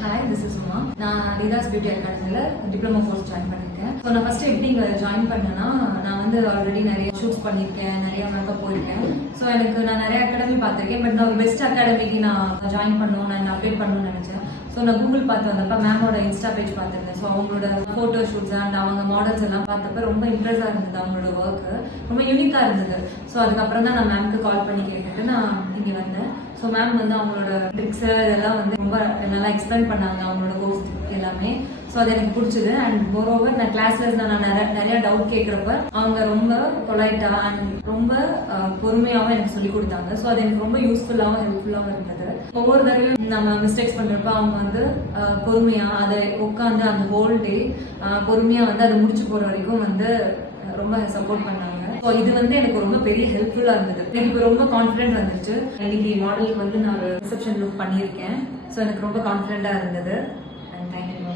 Hi, this is Uma. நான் Adidas Beauty Academyல diploma course join பண்ணிருக்கேன். ஸோ நான் ஃபர்ஸ்ட் எப்படி இங்கே ஜாயின் பண்ணேன்னா, நான் வந்து ஆல்ரெடி நிறைய ஷூட்ஸ் பண்ணியிருக்கேன், நிறைய மேக்கப் போயிருக்கேன். ஸோ நான் நிறைய அகாடமி பார்த்துருக்கேன். பட் நான் பெஸ்ட் அகாடமிக்கு நான் ஜாயின் பண்ணணும், நான் அப்டேட் பண்ணணும்னு நினைச்சேன். ஸோ நான் கூகுள் பார்த்து வந்தப்ப மேமோட இன்ஸ்டா பேஜ் பார்த்துருந்தேன். ஸோ அவங்களோட ஃபோட்டோ ஷூட்ஸ் அண்ட் அவங்க மாடல்ஸ் எல்லாம் பார்த்தப்ப ரொம்ப இம்ப்ரெஸ்ஸாக இருந்தது. அவங்களோட ஒர்க்கு ரொம்ப யூனிக்காக இருந்தது. ஸோ அதுக்கப்புறம் தான் நான் மேம்க்கு கால் பண்ணி கேட்டுட்டு நான் இங்கே வந்தேன். ஸோ மேம் வந்து அவங்களோட ட்ரிக்ஸ் இதெல்லாம் வந்து ரொம்ப நல்லா எக்ஸ்பிளைன் பண்ணாங்க, அவங்களோட கோர்ஸ் எல்லாமே. ஸோ அது எனக்கு பிடிச்சது. அண்ட் மோரோவர் நான் கிளாஸ்ல நான் நிறைய டவுட் கேட்குறப்ப அவங்க ரொம்ப பொலைட்டா அண்ட் ரொம்ப பொறுமையாகவும் எனக்கு சொல்லி கொடுத்தாங்க. ஸோ அது எனக்கு ரொம்ப யூஸ்ஃபுல்லாகவும் ஹெல்ப்ஃபுல்லாகவும் இருந்தது. ஒவ்வொரு தடவையும் நம்ம மிஸ்டேக்ஸ் பண்றப்ப அவங்க வந்து பொறுமையா அதை உட்காந்து அந்த ஹோல் டே பொறுமையா வந்து அதை முடிச்சு போற வரைக்கும் வந்து ரொம்ப சப்போர்ட் பண்ணாங்க. ஸோ இது வந்து எனக்கு ரொம்ப பெரிய ஹெல்ப்ஃபுல்லா இருந்தது. எனக்கு இப்போ ரொம்ப கான்ஃபிடென்ட் வந்துச்சு. இன்னைக்கு மாடலுக்கு வந்து நான் ரிசப்ஷன் லுக் பண்ணியிருக்கேன். ஸோ எனக்கு ரொம்ப கான்ஃபிடென்ட்டா இருந்தது. And thank you.